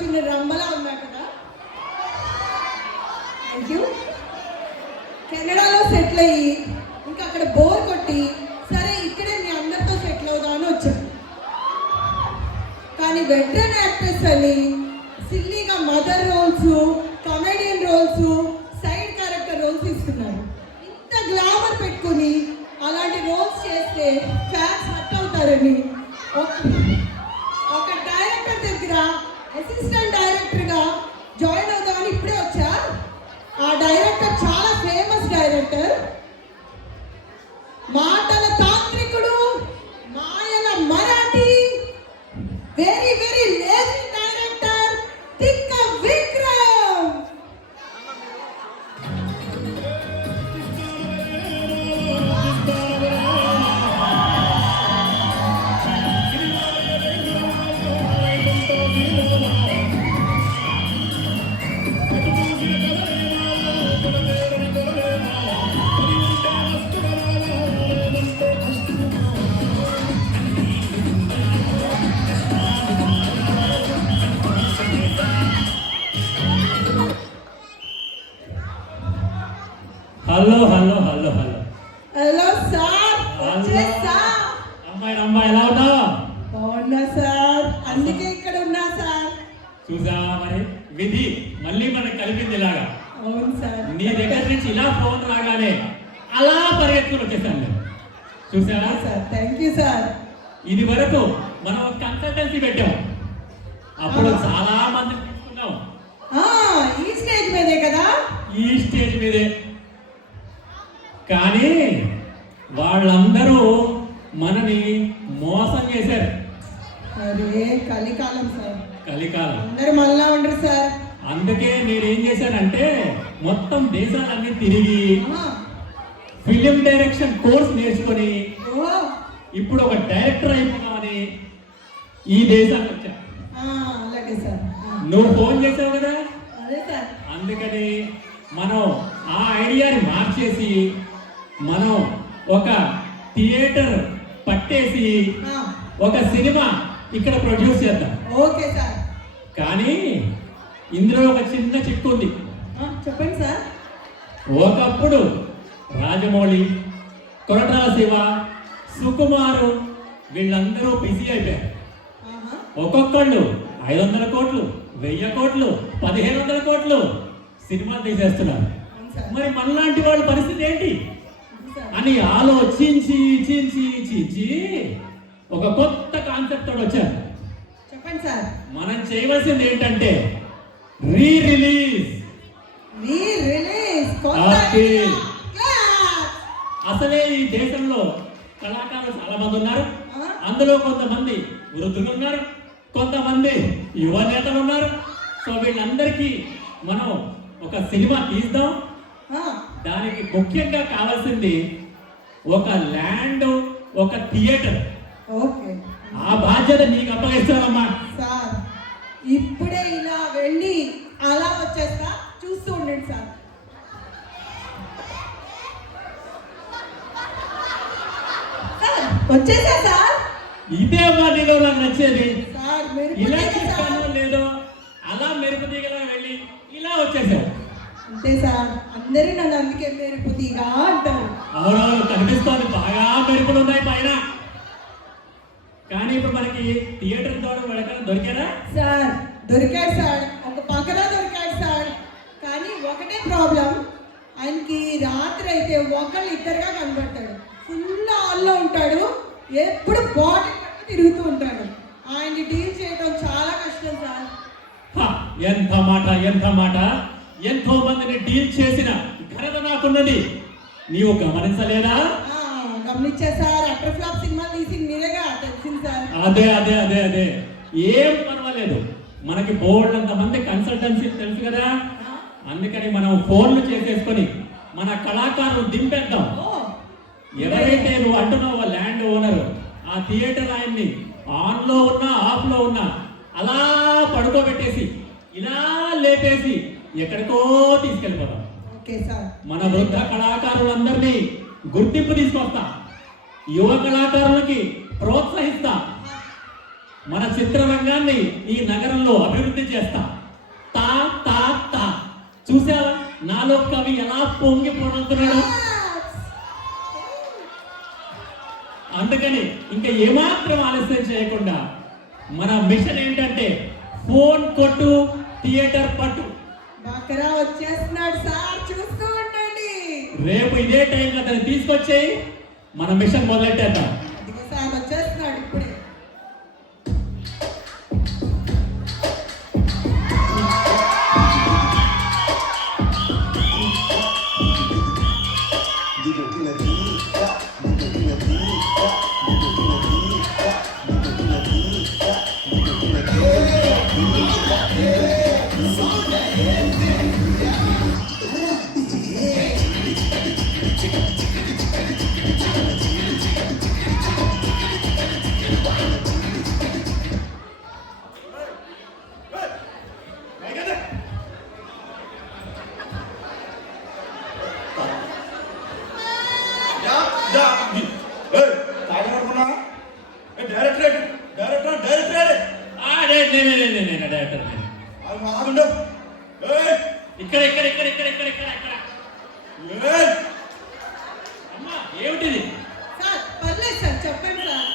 వచ్చిన రంబలా ఉన్నా కదా. Thank you. కెనడాలో సెటిల్ అయ్యి ఇంకా అక్కడ బోర్ కొట్టి సరే ఇక్కడే మీ అందరితో సెటిల్ అవుదామని వచ్చాను. కానీ వెటరన్ యాక్ట్రెస్ అని సిల్లీగా mother roles, comedian roles, side character roles ఇస్తున్నారు. ఇంత గ్లామర్ పెట్టుకుని అలాంటి రోల్స్ చేస్తే ఫ్యాన్స్ హర్ట్ అవుతారని ఒక డైరెక్టర్ దగ్గర అసిస్టెంట్ డైరెక్టర్గా జాయిన్ అవుదామని ఇప్పుడే వచ్చా. ఆ డైరెక్టర్ చాలా ఫేమస్ డైరెక్టర్, మాటల తాంత్రికుడు, మాయల మరాఠీ, వెరీ వెరీ లేజీ డైరెక్టర్ తిక్క Vikram. Hello hello hello hello hello sir, వచ్చేసా. అమ్మాయి ఎలా ఉన్నావు? బాగున్నా సార్, అందుకే ఇక్కడ ఉన్నా సార్. చూసావా మరి విధి మళ్ళీ మనకు కలిపింది ఇలాగా. అవును సార్. నీ దగ్గర నుంచి ఇలా ఫోన్ రాగానే అలా పరిగెత్తుకుని వచ్చేసాను నేను. చూసారా సార్? Thank you sir. ఇది వరకు మనం కన్సల్టెన్సీ పెట్టాం, అప్పుడు చాలా మంది తీసుకున్నాం. ఈ స్టేజ్ మీదే కదా? ఈ స్టేజ్ మీదే. కానీ వాళ్ళందరూ మనని మోసం చేశారు. అరే కలికాలం సార్, కలికాలం. అందరు మళ్ళా ఉండరు సార్. అందుకే నేనేం చేశానంటే మొత్తం దేశాలన్నీ తిరిగి ఫిలిం డైరెక్షన్ కోర్స్ నేర్చుకొని ఇప్పుడు ఒక డైరెక్టర్ అయిపోతామని ఈ దేశానికి వచ్చా. అలాగే సార్. నువ్వు ఫోన్ చేసావు కదా, అదే సార్. అందుకని మనం ఆ ఐడియాని మార్చేసి మనం ఒక థియేటర్ పట్టేసి ఒక సినిమా ఇక్కడ ప్రొడ్యూస్ చేద్దాం. Okay sir. కానీ ఇందులో ఒక చిన్న చిక్కు ఉంది. చెప్పండి సార్. ఒకప్పుడు రాజమౌళి, కొరటాల శివ, సుకుమారు వీళ్ళందరూ బిజీ అయిపోయారు. ఒక్కొక్కళ్ళు 500 కోట్లు, 1000 కోట్లు, 1500 కోట్లు సినిమాలు తీసేస్తున్నారు. మరి మనలాంటి వాళ్ళ పరిస్థితి ఏంటి అని ఆలోచించి ఒక కొత్త కాన్సెప్ట్ తోటి వచ్చారు. చెప్పండి సార్. మనం చేయవలసింది ఏంటంటే రీ రిలీజ్. అసలే ఈ దేశంలో కళాకారులు చాలా మంది ఉన్నారు. అందులో కొంతమంది వృద్ధులు ఉన్నారు, కొంతమంది యువ నేతలు ఉన్నారు. సో వీళ్ళందరికీ మనం ఒక సినిమా తీద్దాం. దానికి ముఖ్యంగా కావాల్సింది ఒక ల్యాండ్, ఒక థియేటర్. ఆ బాధ్యత నీకు అప్పగిస్తానమ్మా. సార్ ఇప్పుడే ఇలా వెళ్ళి అలా వచ్చేస్తా, చూస్తూ ఉండండి సార్. వచ్చేసా సార్. ఇదే అమ్మా నీలో నాకు నచ్చేది. సార్ ఇలా చెప్పానో లేదో అలా మెరుపు తీగలా వెళ్ళి ఇలా వచ్చేసావు. అంతే సార్, అందరూ నన్ను అందుకే మెరుపు తీగ అంటారు. అవునవును, కనిపిస్తోంది, బాగా మెరుపులు ఉన్నాయి పైన. కానీ ఇప్పుడు మనకి థియేటర్ ద్వారా వెళ్ళకుండా దొరికారా? సార్ దొరికాడు సార్, ఒక పక్కన దొరికాడు సార్. కానీ ఒకటే ప్రాబ్లం, ఆయనకి రాత్రి అయితే ఒకళ్ళు ఇద్దరుగా కనబడతాడు. ఫుల్ హాల్లో ఉంటాడు, ఎప్పుడు బాటిల్ పట్టు తిరుగుతూ ఉంటాడు. ఆయన్ని డీల్ చేయడం చాలా కష్టం సార్. ఎంత మాట, ఎంత మాట. ఎంతో మందిని డీల్ చేసిన ఘనత నాకున్నది, నీవు గమనించలేదా? గమనించా సార్. అటర్ ఫ్లాప్ సినిమాలు తీసి మీరేగా తెలిసింది సార్. అదే అదే అదే అదే ఏం పర్వాలేదు, మనకి బోర్డు అంత మంది కన్సల్టెన్సీ తెలుసు కదా. అందుకని మనం ఫోన్లు చేసేసుకొని మన కళాకారులు దింపేద్దాం. ఎవరైతే నువ్వు అంటున్నావో ల్యాండ్ ఓనర్, ఆ థియేటర్ ఆయన్ని ఆన్లో ఉన్నా ఆఫ్లో ఉన్నా అలా పడుకోబెట్టేసి ఇలా లేపేసి ఎక్కడికో తీసుకెళ్ళిపోతాం. మన వృద్ధ కళాకారులందరినీ గుర్తింపు తీసుకొస్తా, యువ కళాకారులకి ప్రోత్సహిస్తా. మన చిత్రరంగాన్ని ఈ నగరంలో అభివృద్ధి చేస్తా. తా తా తా చూసావా నాలో కవి ఎలా పొంగి పొడుతున్నాడు. అందుకని ఇంకా ఏమాత్రం ఆలస్యం చేయకుండా మన మిషన్ ఏంటంటే ఫోన్ కొట్టు థియేటర్ పట్టు. బకరా వచ్చేస్తున్నాడు సార్, చూస్తూ ఉండండి. రేపు ఇదే టైం అతను తీసుకొచ్చేయి, మన మిషన్ మొదలెట్టేద్దాం. అదిగో సార్ వచ్చేస్తున్నాడు ఇప్పుడే. ఇక్కడ ఇక్కడ ఇక్కడ ఇక్కడ ఇక్కడ ఇక్కడ ఇక్కడ అమ్మా ఏమిటిది? సార్ పర్లేదు సార్, చెప్పండి సార్.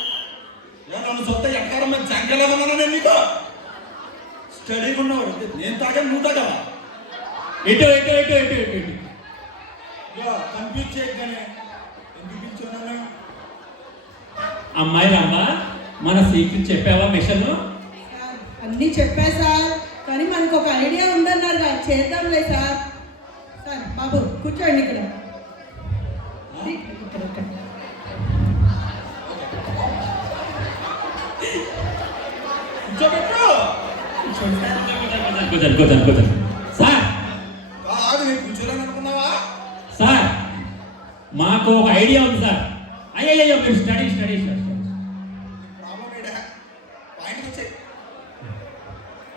నన్ను సొంత ఎక్కడ జంకలేమన్నా నేను నీకు స్టడీగా ఉన్నవాడు. నేను తాగాను, నువ్వు తాగావా? ఇటు ఇటు ఇటు ఇటు ఇటు ఇటు కన్ఫ్యూజ్ చేయగానే ఎందుకు పిలిచాను? అమ్మాయి రామ్మా, మన సీక్రెట్ చెప్పావా మిషన్? సార్ అన్నీ చెప్పా సార్, కానీ మనకు ఒక ఐడియా ఉందన్నారు కదా, చేద్దాంలే సార్. సార్ బాబు కూర్చోండి ఇక్కడ. ఇక్కడ ఇక్కడ. కూర్చోబెట్టు. కూర్చోండి కూర్చోండి కూర్చోండి. సార్ కాదు, నేను కూర్చోలేని అనుకున్నావా? సార్ మాకు ఒక ఐడియా ఉంది సార్. అయ్యయ్యో మీరు స్టడీ స్టడీ స్టడీ. ప్రాబ్లం ఏంటా? పాయింట్కి వచ్చాయి.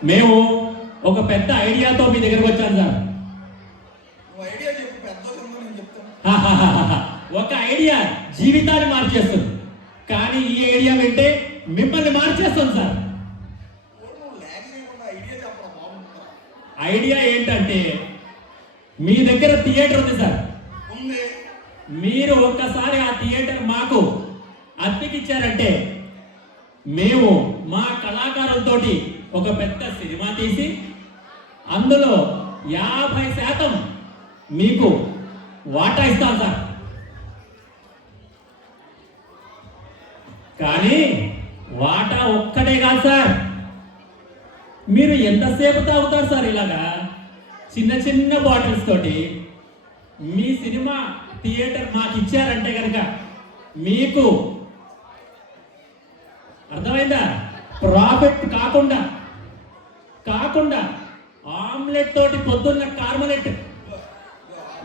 మేము ఒక పెద్ద ఐడియాతో మీ దగ్గరకు వచ్చాను సార్. నువ్వు ఐడియా చెప్పు, పెద్ద నేను చెప్తాను. ఒక ఐడియా జీవితాన్ని మార్చేస్తుంది, కానీ ఈ ఐడియా వింటే మిమ్మల్ని మార్చేస్తుంది సార్. నువ్వు ల్యాగ్ చేయకుండా ఐడియా చెప్పరా బాగుంటుందా? ఐడియా ఏంటంటే మీ దగ్గర థియేటర్ ఉంది సార్. ఉంది. మీరు ఒక్కసారి ఆ థియేటర్ మాకు అద్దెకిచ్చారంటే మేము మా కళాకారులతోటి ఒక పెద్ద సినిమా తీసి అందులో 50% మీకు వాటా ఇస్తాం సార్. కానీ వాటా ఒక్కటే కాదు సార్, మీరు ఎంతసేపు తాగుతారు సార్ ఇలాగా చిన్న చిన్న బాటిల్స్ తోటి? మీ సినిమా థియేటర్ మాకు ఇచ్చారంటే కనుక మీకు అర్థమైందా? ప్రాఫిట్ కాకుండా కాకుండా ఆమ్లెట్ తోటి పొద్దున్న కార్మలెట్,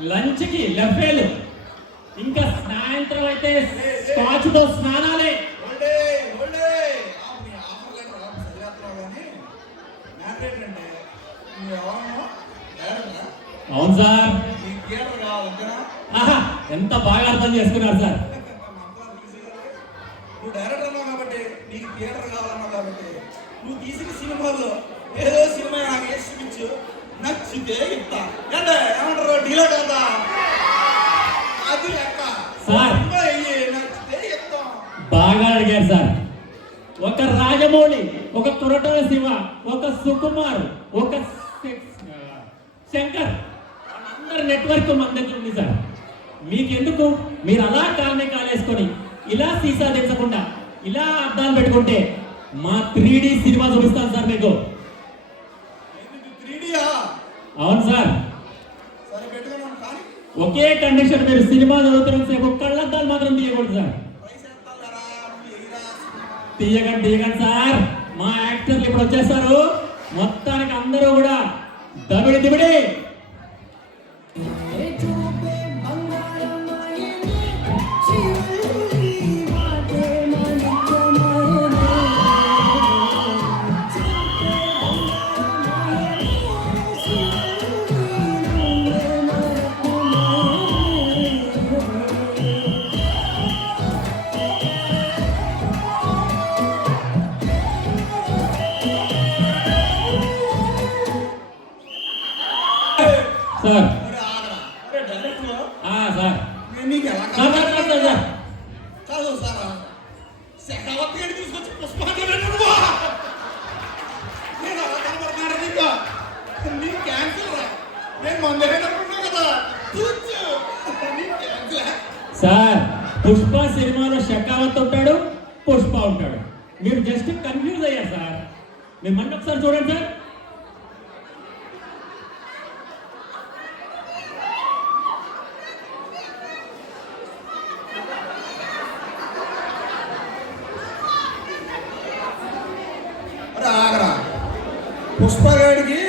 లంచ్కి లెఫేలు, ఇంకా సాయంత్రం అయితే స్కాచ్ తో స్నానాలే. అవును సార్. ఆహా, ఎంత బాగా అర్థం చేసుకున్నారు సార్. నువ్వు డైరెక్టర్ అన్నావు కాబట్టి నీకు థియేటర్ కావాలన్నావు కాబట్టి నువ్వు తీసిన సినిమాల్లో ఏదో సినిమా నాకు వేసి చూపించు, నచ్చితే ఇస్తా. అంటే ఏమంటారు, డీలో కదా అది లెక్క. సార్ నచ్చితే ఇస్తాం. బాగా అడిగారు సార్. ఒక రాజమౌళి, ఒక కొరటాల శివ, ఒక సుకుమార్, ఒక శంకర్, అందరి నెట్వర్క్ మన దగ్గర ఉంది సార్. మీకెందుకు? మీరు అలా కాలనే కాలేసుకొని ఇలా సీసా తెచ్చకుండా ఇలా అద్దాలు పెట్టుకుంటే మా 3D సినిమా చూపిస్తాను సార్ మీకు. 3Dయా? అవును సార్. సరే పెట్టుకున్నాను, కానీ ఒకే కండిషన్, మీరు సినిమా చదువుతున్న సేపు కళ్ళద్దాలు మాత్రం తీయకూడదు సార్. ప్రైస్ ఎంత లేరా? తీయకండి తీయకండి సార్. మా యాక్టర్లు ఇప్పుడు వచ్చేస్తారు. మొత్తానికి అందరూ కూడా దబిడి దిబిడి. సార్ ఒరే ఆగరా. ఒరే డైరెక్టర్ సార్ నేను నీకు ఎలా sir sir sir sir sir కాదు సారా శకావతి గడి తీసుకొచ్చి పుష్పాంజలి పెట్టనువా నేను అలా కనబడుతున్నాను నీకు నీ క్యాన్సిల్ రా నేను మందరే అనుకున్నా కదా చూచు నీ క్యాన్సిల్ సార్ పుష్ప సినిమాలో షకావత్ ఉంటాడు పుష్ప ఉంటాడు మీరు జస్ట్ కన్ఫ్యూజ్ అయ్యారు సార్ మీరు మళ్ళీ ఒకసారి చూడండి సార్ అరే ఆగరా పుష్పగాడికి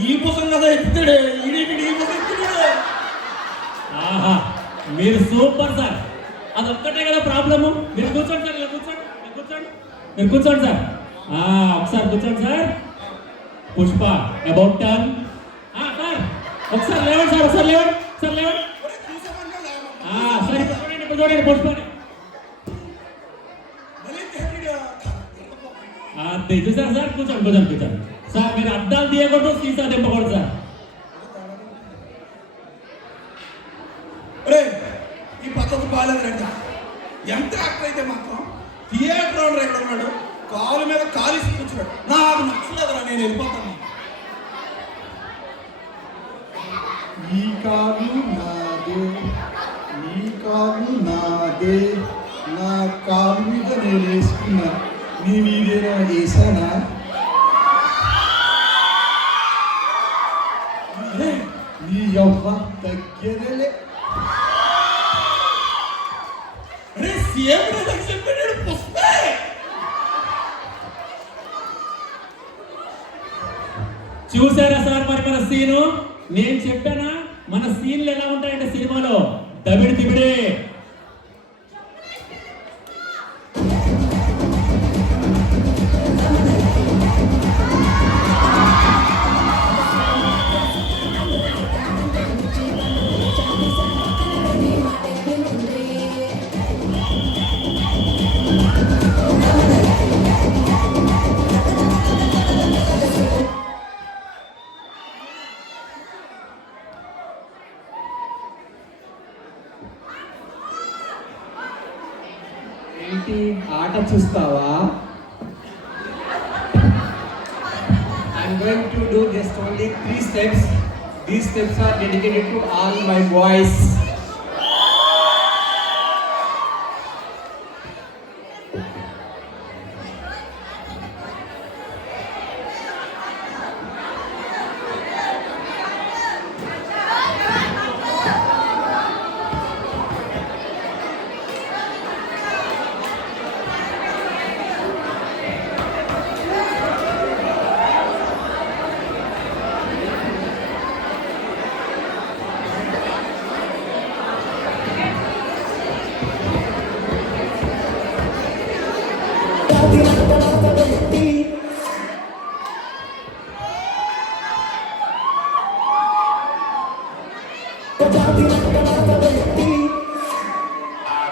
ఈ పుస్తకం కదా ఎత్తాడు ఈ పుస్తకం ఎత్తాడు ఆహా మీరు సూపర్ సార్ అదొక్కటే కదా ప్రాబ్లము మీరు కూర్చోండి సార్ ఇలా కూర్చోండి మీరు కూర్చోండి మీరు కూర్చోండి సార్ ఒకసారి కూర్చోండి sir Pushpa about turn sir ఒకసారి లేవండి సార్ ఒకసారి లేవండి సార్ లేవండి ఒరే చూసామన్నా సార్ ఇప్పుడు చూడండి పుష్పని మళ్ళీ తెగిడా చూసారు సార్ కూర్చోండి కూర్చోండి కూర్చోండి సార్ మీరు అద్దాలు తీయకూడదు సీసా దింపకూడదు సార్ ఒరే ఈ పద్ధతి బాగాలేదు రండి ఎంత యాక్టర్ అయితే మాత్రం థియేటర్ ఓనర్ ఎక్కడ ఉన్నాడు కాలు మీద కాలేసి కూర్చున్నాడు నాకు నచ్చలేదురా నేను వెళ్ళిపోతాను ఈ కాలు నాదే ఈ కాలు నాదే నా కాలు మీద నేను వేసుకున్నా నీ మీదేనా వేసానా నీ యవ్వ తగ్గేదేలే అరే సీఎం చెప్పాడు పుష్పే చూసారా సార్ మరి మన సీను నేను చెప్పానా మన సీన్లు ఎలా ఉంటాయంటే సినిమాలో దబిడి తిబిడే ఏంటి ఆట చూస్తావా I'm going to do just only 3 steps. These steps are dedicated to all my boys.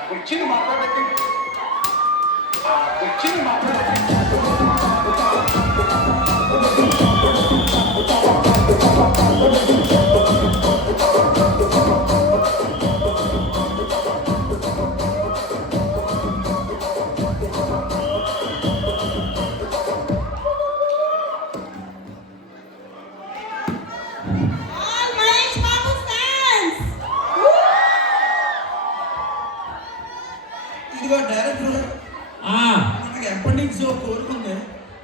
కుర్చీని మాట్లాడకి కుర్చీని మాట్లాడకి All Mahesh Babu fans! ఇదిగో డైరెక్టర్ నాకు ఎప్పటి నుంచో కోరుకుంది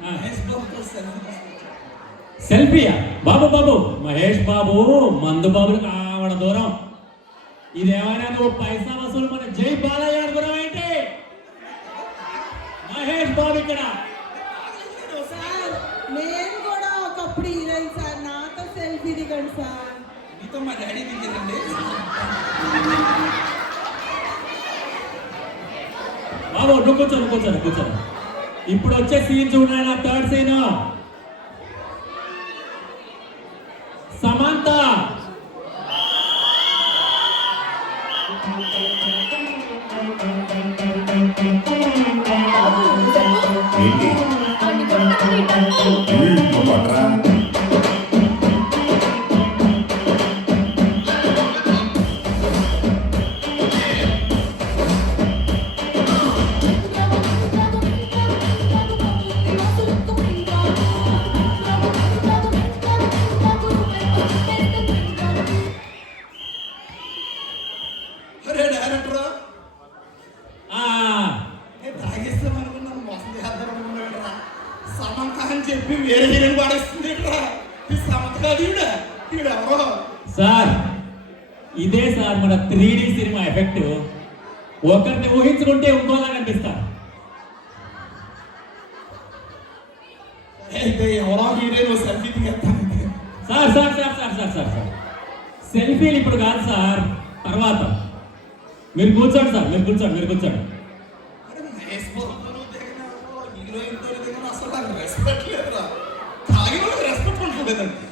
మహేష్ బాబుతో సెల్ఫీ తీసుకొచ్చాను సెల్ఫీయా బాబు బాబు మహేష్ బాబు మందు బాబులకు ఆవిడ దూరం ఇదేమైనా నువ్వు పైసా వసూలు మన జై బాలయ్య అనుకున్నావు ఏంటి మహేష్ బాబు ఇక్కడ సార్ నేను కూడా ఒకప్పుడు హీరోయిన్ సార్ నాతో సెల్ఫీ దిగండి సార్ మీతో మా డాడీ దిగిందండి బాబు నువ్వు కూర్చోను కూర్చోను కూర్చోను ఇప్పుడు వచ్చే సీన్ చూడండి థర్డ్ సీన్ సమంత ఏంటి పట్రా అని చెప్పి వేరే హీరోని పాడేస్తుంది ఈ సమత కాదు ఈవిడెవరో. సార్ ఇదే సార్ మన 3D సినిమా ఎఫెక్ట్. ఒకరిని ఊహించుకుంటే ఇంకోలా కనిపిస్తారు. అయితే ఎవరో హీరోయిన్ సెల్ఫీ దిగేస్తాను. Sir sir sir sir sir sir sir సెల్ఫీలు ఇప్పుడు కాదు సార్, తర్వాత. మీరు కూర్చోండి సార్, మీరు కూర్చోండి, మీరు కూర్చోండి. అరే మహేష్ బాబుతో దిగిన హీరోయిన్తో దిగిన అసలు నాకు రెస్పెక్ట్ లేదురా. తాగిన రెస్పెక్ట్ ఉంటుందండి.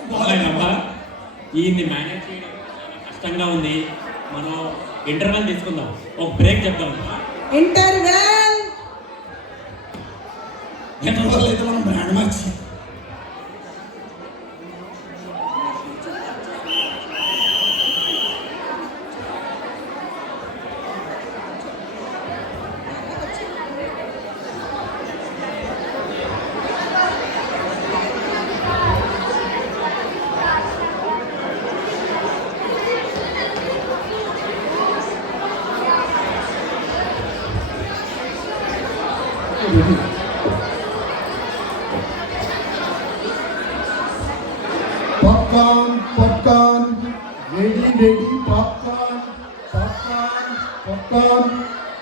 అమ్మాయినమ్మా, ఈయన్ని మేనేజ్ చేయడం చాలా కష్టంగా ఉంది. మనం ఇంటర్వెల్ తీసుకుందాం, ఒక బ్రేక్ చెప్దాం. ఇంటర్వెల్. ఇంటర్వెల్ అయితే మనం బ్రాండ్ మార్చి Popcorn, popcorn, ready, ready, popcorn, popcorn, popcorn,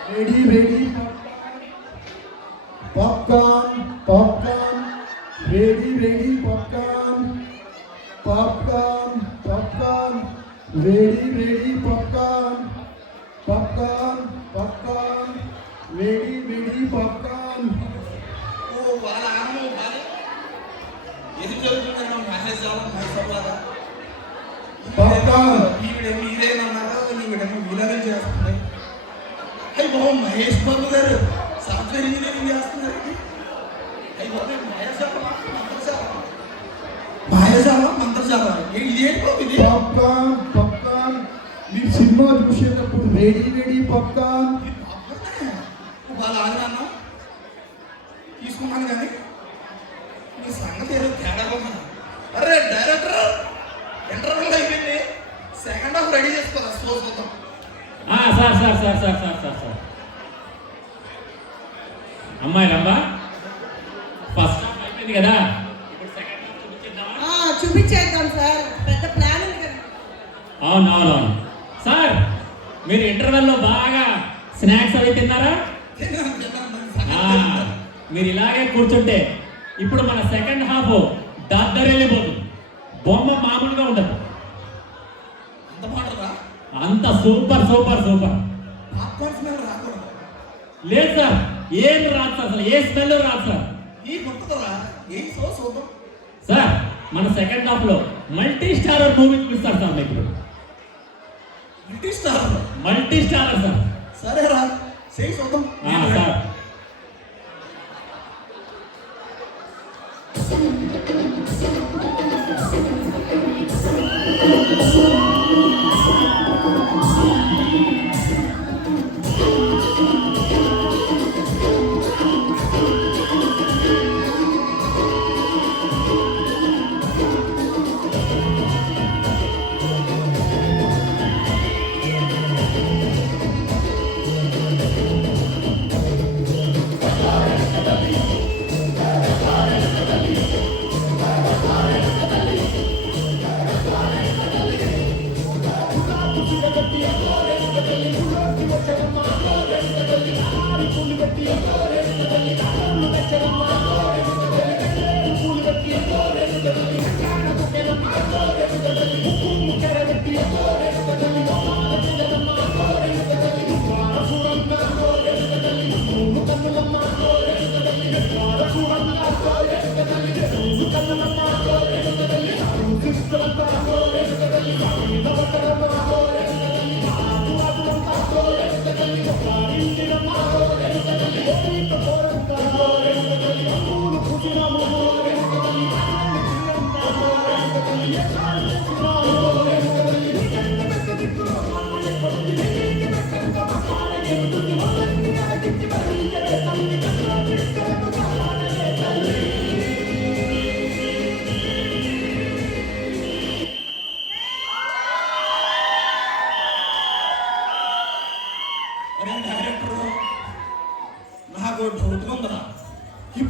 ready, ready, popcorn, popcorn, ready, ready, popcorn, popcorn, popcorn, ready, ready, popcorn, popcorn, popcorn, ready, ready, popcorn. ఓ వాళ్ళ ఆనమో బాలే ఎదురు జరుగుతుందేమో మహేష్ బాబు ఈవిడేమో హీరోయిన్ అన్నారా, ఈవిడేమో విలన్ చేస్తుంది. అయ్యి బాబు మహేష్ బాబు గారు సాఫ్ట్వేర్ ఇంజనీరింగ్ చేస్తున్నారు. అయ్యి బాబు మాయాజాల మంత్రజాల ఇదేంటి బాబు ఇది? పాప్కార్న్ పాప్కార్న్ మీరు సినిమా చూసేటప్పుడు రెడీ రెడీ పాప్కార్న్. వాళ్ళ ఆదరణ తీసుకున్నాను కానీ మీ సంగతి ఏదో తేడాగా ఉన్నా. అరే డైరెక్టర్ ఇంటర్వెల్ అయిపోయింది, సెకండ్ హాఫ్ రెడీ చేసుకోరా చూద్దాం. Sir sir sir sir sir sir sir అమ్మాయిలమ్మా, ఫస్ట్ హాఫ్ అయిపోయింది కదా, ఇప్పుడు సెకండ్ హాఫ్ చూపించేద్దామా? చూపించేద్దాం సార్, పెద్ద ప్లాన్ ఉంది కదా. అవును అవును అవును సార్, మీరు ఇంటర్వెల్లో బాగా స్నాక్స్ అవి తిన్నారా? మీరు ఇలాగే కూర్చుంటే ఇప్పుడు మన సెకండ్ హాఫ్ దద్దరెళ్ళిపోతుంది. బొమ్మ మామూలుగా ఉండదు, అంత మాటరా అంత super super super. Popcorn smell రాకూడదు. లేదు సార్, ఏం రాదు సార్, అసలు ఏ స్మెల్ రాదు సార్. నీకు ఉంటుందరా, ఏం చూద్దాం. సార్ మన సెకండ్ హాఫ్ లో మల్టీ స్టారర్ మూవీ చూపిస్తారు సార్ మీకు. Multi star multi starrer sir. సరేరా చేయి చూద్దాం. సార్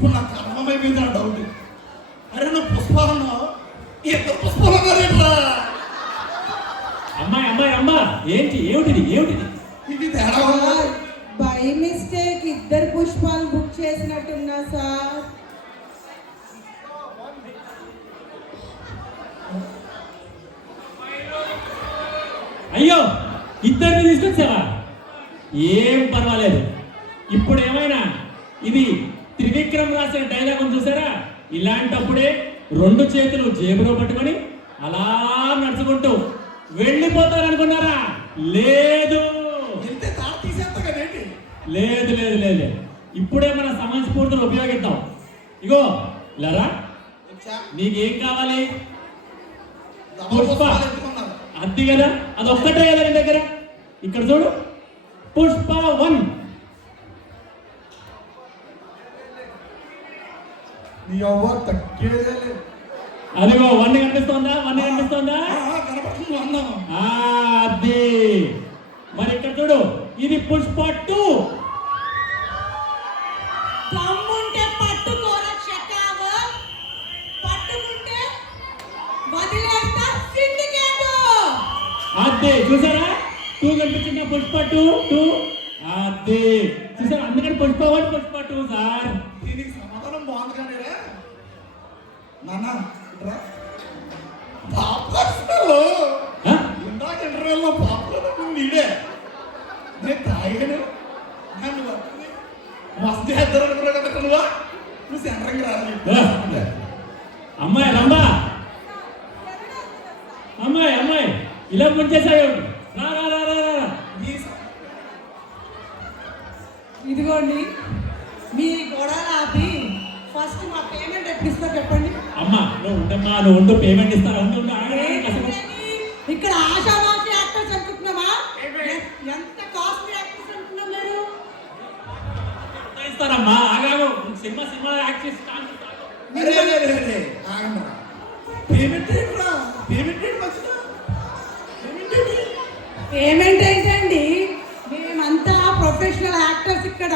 ఇప్పుడు నాకు అర్థమైపోయింది నా డౌట్. అరే నువ్వు పుష్పాలను ఇద్దరు పుష్పాలు ఉన్నారేట్రా? అమ్మాయి అమ్మాయి అమ్మా ఏంటి ఏమిటిది ఏమిటిది ఇది తేడా ఉందా? బై మిస్టేక్ ఇద్దరు పుష్పాలు బుక్ చేసినట్టున్నా సార్. అయ్యో ఇద్దరిని తీసుకొచ్చావా? ఏం పర్వాలేదు. ఇప్పుడు ఏమైనా ఇది త్రివిక్రమ్ రాసిన డైలాగ్ ఉంది చూసారా? ఇలాంటప్పుడే రెండు చేతులు జేబులో పట్టుకొని అలా నడుచుకుంటూ వెళ్ళిపోతారనుకున్నారా? లేదు వెళ్తే తాళ తీసేస్తా కదేంటి? లేదు లేదు లేదు లేదు. ఇప్పుడే మన సమయస్ఫూర్తిని ఉపయోగిద్దాం. ఇగో లరా వచ్చా? నీకేం కావాలి? డబల్ పుష్పాలు ఎత్తుకున్నారు. అద్ది కదా, అది ఒక్కటే కదా నీ దగ్గర. ఇక్కడ చూడు, పుష్ప 1. నీ అవ్వ తగ్గేదే లేదు. అదిగో 1 కనిపిస్తోందా? 1 కనిపిస్తోందా? కనపడుతుంది అందాము. అది మరి ఇక్కడ చూడు, ఇది పుష్ప 2. దమ్ముంటే పట్టుకోరా చెక్కావు, పట్టుకుంటే వదిలేస్తా సిండికేట్. అదే చూసారా, 2 కనిపించిందా? పుష్ప 2. అదే చూసారా, అందుకని పుష్ప 1 పుష్ప 2 సార్. దీనికి సమాధానం బాగుంది కానీ రే నాన్న ఇట్రా. పాపలు ఆ? ఇందాక ఇంటర్వ్యూలో పాపలు నీడే నేను తాగాను. నన్ను పట్టుకుని మస్తు చేస్తారు అనుకున్నా కదా నువ్వు సెంటర్కి రాలి. అమ్మాయి రంబా, అమ్మాయి అమ్మాయి ఇలా ముంచేసావు. రా రా రా రా రా. ఇదిగోండి మీ గొడవ ఆపి ఫస్ట్ మా పేమెంట్ ఎప్పుడు ఇస్తా చెప్పండి. అమ్మా నువ్వు ఉండమ్మా, నువ్వు ఉండు, పేమెంట్ ఇస్తాను. ఉండు ఉండు, ఆగండి, ఆగండి. ఇక్కడ ఆశావాసి యాక్టర్స్ అనుకుంటున్నావా? ఎంత కాస్ట్లీ యాక్టర్స్ అనుకున్నాం లేదు. ఎంత ఇస్తారమ్మా? ఆగాము, సినిమా యాక్ట్ చేసి అరే అరే అరే అరే ఆగండి. పేమెంట్ ఏంట్రా? పేమెంట్ ఏంటి మంచిదా? పేమెంట్ ఏంటి? పేమెంట్ ఏంటండి, మేమంతా ప్రొఫెషనల్ యాక్టర్స్ ఇక్కడ.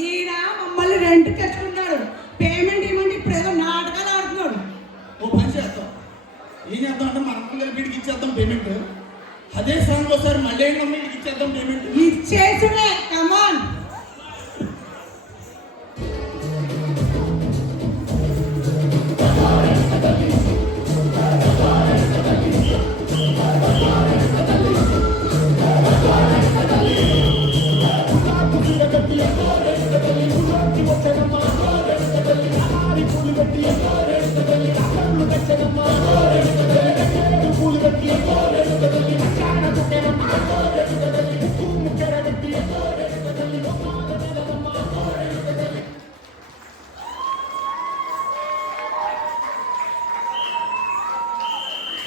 ఈయన మమ్మల్ని రెంట్ తెచ్చుకున్నాడు. పేమెంట్ ఇవ్వమంటే ఇప్పుడు ఏదో నాటకాలు ఆడుతున్నాడు. ఓ పని చేద్దాం. ఏం చేద్దాం అంటే మన అందరి వీడికి ఇచ్చేద్దాం పేమెంట్. అదే సాంగ్ ఒకసారి మళ్ళీ వీడికి ఇచ్చేద్దాం పేమెంట్. ఇచ్చేసుడే